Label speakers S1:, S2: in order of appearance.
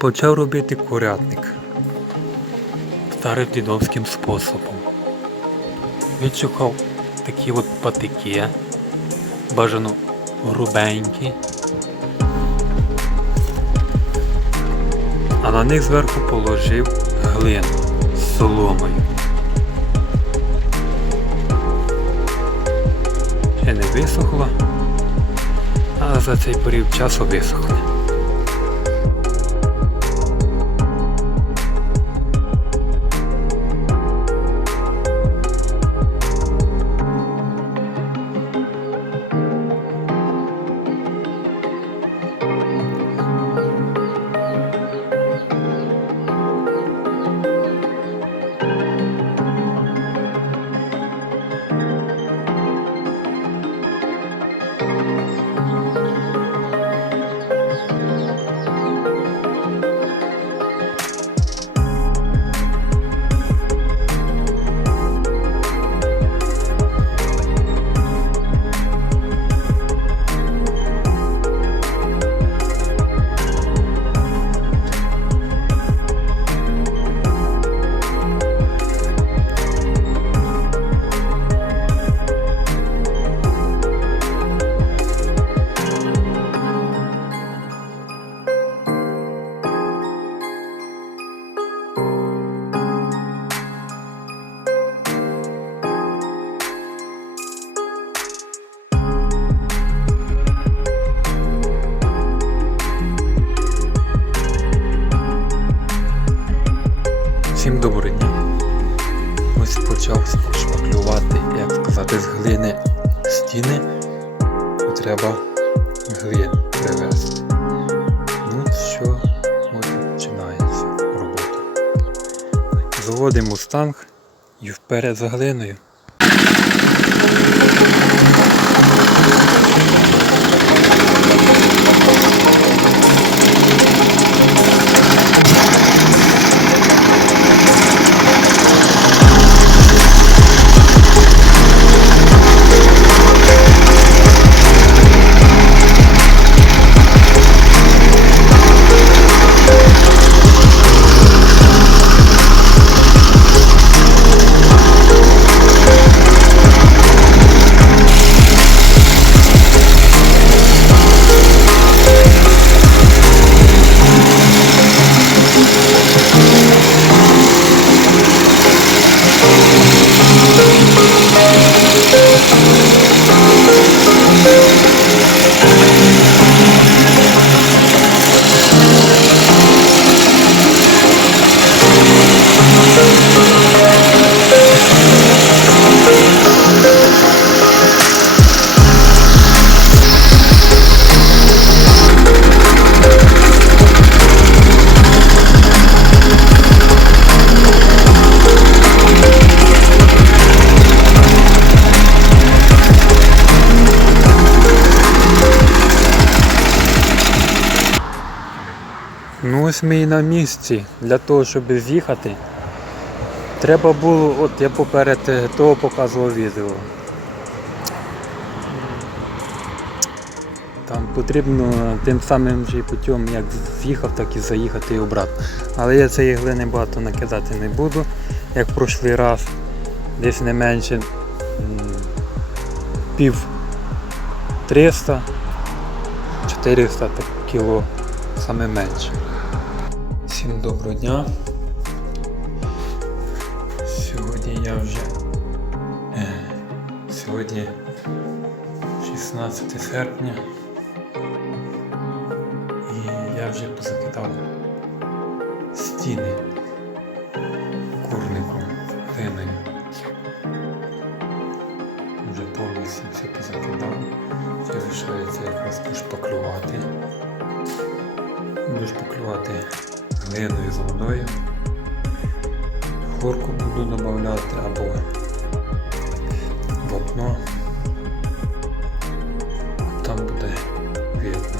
S1: Почав робити курятник старим дідовським способом. Відшукав такі от патики, бажано грубенькі, а на них зверху положив глину з соломою. Ще не висохло, але за цей період часу висохне. Треба глин привезти. Ну що, починається робота. Заводимо станг і вперед за глиною. Ну ось ми і на місці. Для того, щоб з'їхати, треба було, от я поперед е, того показував відео. Там потрібно тим самим же путем, як з'їхав, так і заїхати і обратно. Але я цієї глини багато накидати не буду, як в прошлий раз. Десь не менше пів 300, 400 кіло, саме менше. Всім доброго дня. Сьогодні я вже е, сьогодні 16 серпня і я вже позакидав стіни курником глиною. Вже повністю все позакидав. Ще лишається якраз пошпаклювати. Буду шпаклювати глиною з водою. Хлорку буду додавати або вапно. Там буде видно.